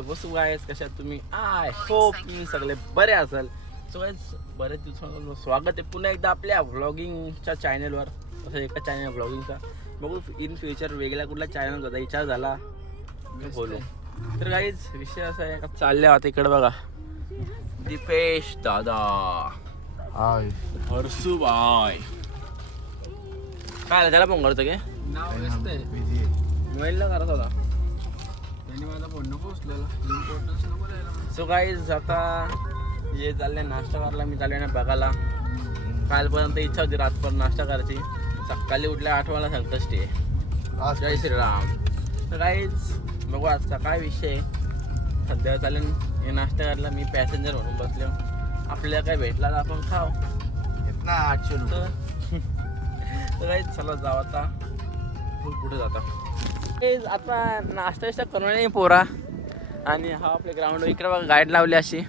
वसू guys, कशात तुम्ही? I hope तुम्ही सगळे बरे असाल. सो गायस, बरेच दिवसांपासून स्वागत आहे पुन्हा एकदा आपल्या व्लॉगिंगच्या चॅनलवर. असं एका चॅनल व्लॉगिंगचा बघू, इन फ्युचर वेगळ्या कुठला चॅनल होता विचार झाला मी बोलू. तर गाईज विषय असा आहे का, चालले आता इकडे बघा, दीपेश दादा, हाय. हर्षू बाय. काय आलं त्याला पण करतो की नाव नसतंय बिझी आहे. मोबाईलला करत होता. त्यांनी माझा फोन नको उचलेला, इम्पॉर्टन्स नको द्यायला. सो गाईज आता ये चालले नाश्ता करायला, मी चालले ना बघायला. कालपर्यंत इच्छा होती रातपर्यंत नाश्ता करायची, सकाळी उठल्या 8 वाजता संकष्टी आहे. जय श्रीराम. तर गाईज बघू आजचा काय विषय आहे. सध्या चालेल हे नाश्ता करायला, मी पॅसेंजर म्हणून बसलो. आपल्याला काय भेटला तर आपण खाऊ ना 800 रुपये. तर गाईज चला जाऊ आता. कुठे जाता आता नाश्ता विष्टा करून नाही पोरा. आणि हा आपल्या ग्राउंड इकडे बघा गाईड लावली अशी.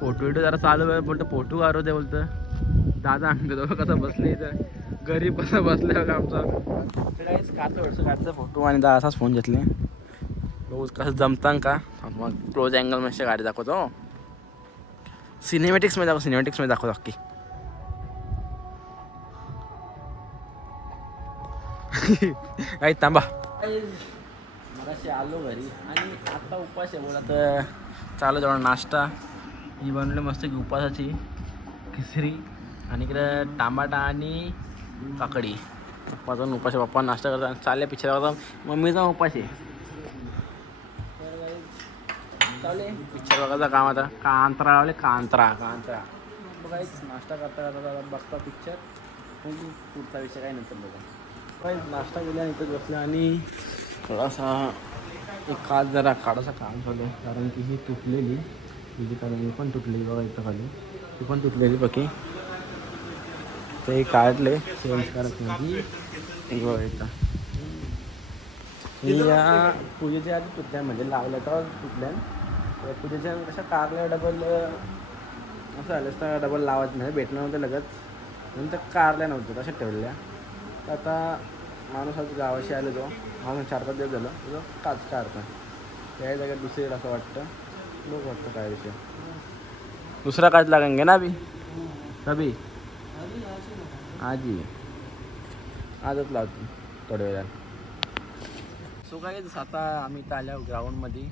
फोटो विटो जरा चालू आहे, बोलतो फोटो काढू दे बोलतं. दादा अंगतो कसं बसले इथं, गरीब कसं बसले बघा आमचा. तर काहीच काढचं फोटो आणि दादा असाच फोन घेतले. बघू कसं जमतं का. मग क्लोज अँगल मध्ये गाडी दाखवतो, सिनेमॅटिक्समध्ये दाखवतो अख्खी. काही थांबा. मगाशी आलो घरी आणि आता उपास आहे बोला, तर चालू जेवढा नाश्ता ही बनवली मस्त की उपासाची खिचडी आणि इकडे टमाटा आणि काकडी. पप्पाचा उपास आहे, पप्पा नाश्ता करतात चालले पिक्चर बघा. मम्मीचा उपास आहे, चालले पिक्चर बघायचं काम. आता कांतरा लावले, कांतरा बघायच. नाश्ता करता बघता पिक्चर, पुढचा विषय काय नंतर बघा. नाश्ता केला इथंच बसला आणि थोडासा एक काल जरा काढायचं काम चालू आहे, कारण की ही तुटलेली तुझी कारण मी पण तुटलेली बघा इथं खाली, ती पण तुटलेली बाकी ते काढले चेंज करत नाही. एक बघा इथं ही या पूजेच्या आधी तुटल्या, म्हणजे लावल्या तर तुटल्या. पूजेच्या कशा कारल्या डबल असं झालं असतं, डबल लावायचं नाही, भेटणं नव्हतं लगत, नंतर कारल्या नव्हतं तशा ठेवल्या. तर आता माणूस आता गावाशी आले तो माणूस 4-5 दिवस झालं तुझं काच काढतं त्या जागेत दुसरी असं वाटतं. लोक वाटतं काय विषय दुसरा काच लागेल ना कभी आजी आजच लावतो थोड्या वेळात. सो काय आता आम्ही इथं आल्या ग्राउंडमध्ये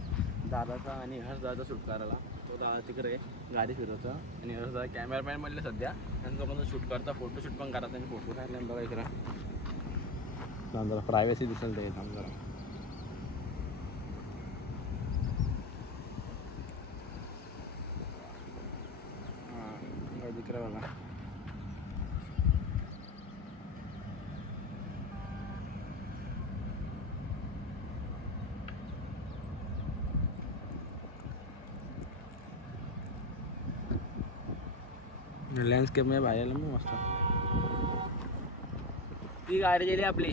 दादाचा आणि हर्षदाचा शूट करायला. तो दादा तिकडे गाडी फिरवतो आणि हर्षदा कॅमेरामॅन म्हणले सध्या त्यांचं पण शूट करता, फोटोशूट पण करतात आणि फोटो काढले बघा इकडं. जरा प्रायव्हसी दिसेल ते थांब जरा. हां तिकडे बघा. लँडस्केप मध्ये बाहेर मी मस्त. ती गाडी गेली आपली,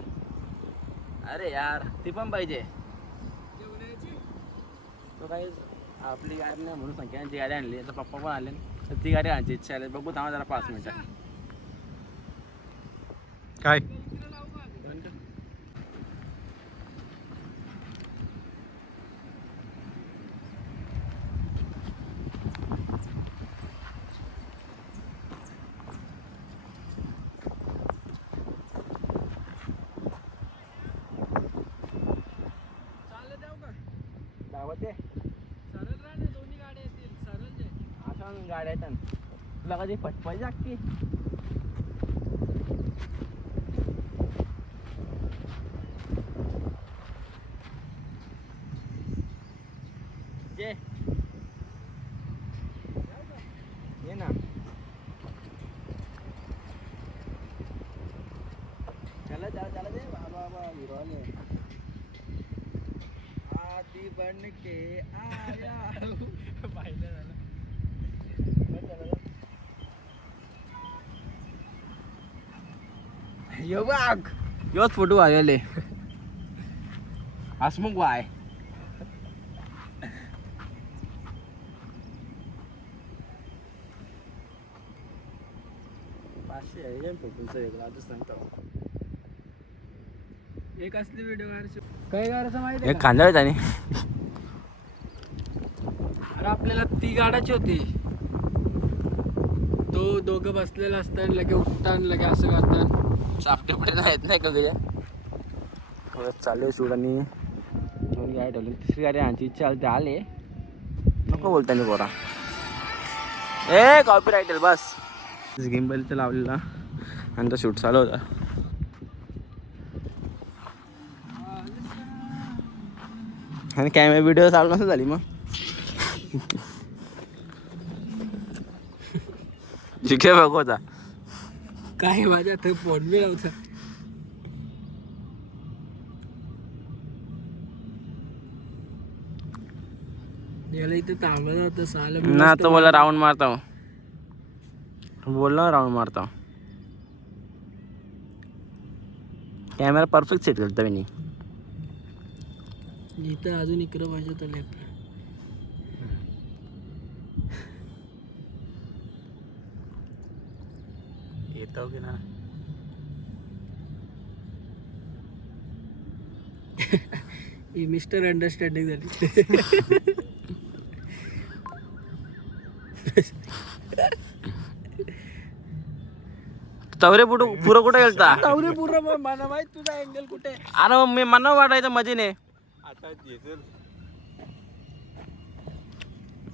अरे यार ती पण पाहिजे. तो काही आपली गाडी नाही म्हणून संख्यांची गाडी आणली, आता पप्पा पण आले तर ती गाडी आणायची इच्छा आली. बघू थांबा जरा 5 मिनिटं. काय दावते सरळ राहणे, दोन्ही गाड्या येतील सरळ जे. अशा गाड्या आहेत तुला कधी पटपायची अख्खी. ये ना चला दे बाबा विरवले आधी बन के आया पाहिलं झालं. यो बघ योच फोटो आलेले हसमुख वाय. एक असली व्हिडिओ काय करायचं माहिती एक खांदा आणि आपल्याला ती गाडाची होती. तो दोघं बसलेला असतात लगे उठतात लगे असं करतात. चापटे पुढे येत नाही का तुझ्या चालू आहे शूट आणि दोन गाडी ठेवली तिसरी गाडी आमची इच्छा आली ते आले नको बोलता मी पोरा ए कॉपी रायटेल बस गिम्बल तर लावलेला आणि तो शूट चालू होता. आणि कॅमेरा व्हिडिओ चालू नसं झाली मग जिथे बघ काय माझ्या हातात फोन बी नव्हता. याला इथं थांबलं होतं साला ना तो बोला राऊंड मारता हूँ बोलना राऊंड मारता हूँ. कॅमेरा परफेक्ट सेट करता मी नाही. इथं अजून इकडं पाहिजे तर लेफ्ट. येतो की ना ही मिस्टर अंडरस्टँडिंग झाली. तवरे पुरं कुठे गेलता नवरे पुरा मला माहित तुझा अँगल कुठे. अरे मग मी मना वाटायचं मजेने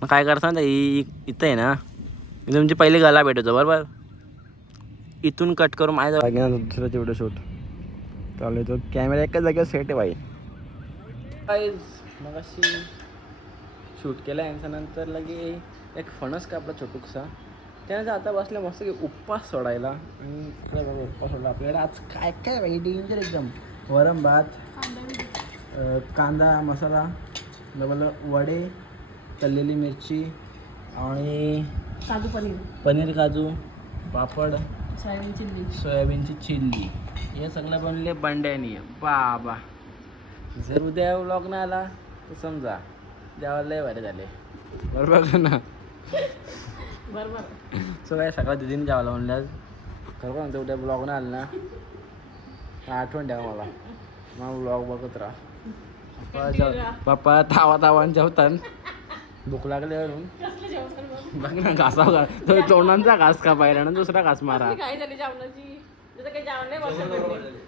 मग काय करता ना इथं आहे ना मी तुमची पहिली गला भेटवतो बरोबर इथून कट करून माझ्या दुसरं तेवढं शूट चालू आहे. तो कॅमेरा एकाच जागेवर सेट आहे बाई. मग अशी शूट केला यांच्यानंतर लगे एक फणस कापला छोटूकसा त्यानंतर आता बसल्या मस्त की उपवास सोडायला. आणि काय बाबा उपवास सोडला आपल्याकडे आज काय काय बाई डेंजर एकदम वरण भात कांदा मसाला डबल वडे तळलेली मिरची आणि काजू पनीर पनीर काजू पापड सोयाबीन चिल्ली सोयाबीनची चिल्ली हे सगळं बनले बंड्यानी बाबा. जर उद्या व्लॉग नाही आला तर समजा जेवायला लय भारी झाले बरोबर ना. बरोबर. सो काय सकाळ दिदीने जेवायला म्हणल्यास खरं सांगतो उद्या ब्लॉग नाही आला ना आठवण द्या मला मग ब्लॉग बघत राहा. पप्पा तावा तावान जेवतात भूक लागल्यावरून बघ ना घासा तो तोंडांचा घास का पाहिला ना दुसरा घास मारा काय झाली जेवणाची जसं काही जेवण नाही बसत.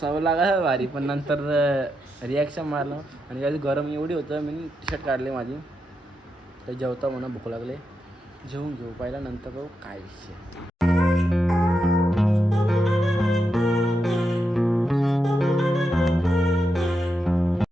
चव लागा भारी पण नंतर रिॲक्शन मारलं आणि त्याची गरम एवढी होतं मी टी शर्ट काढले माझी तर जेवता म्हणून भूक लागले जेवून घेऊ पहिला नंतर काय विषय.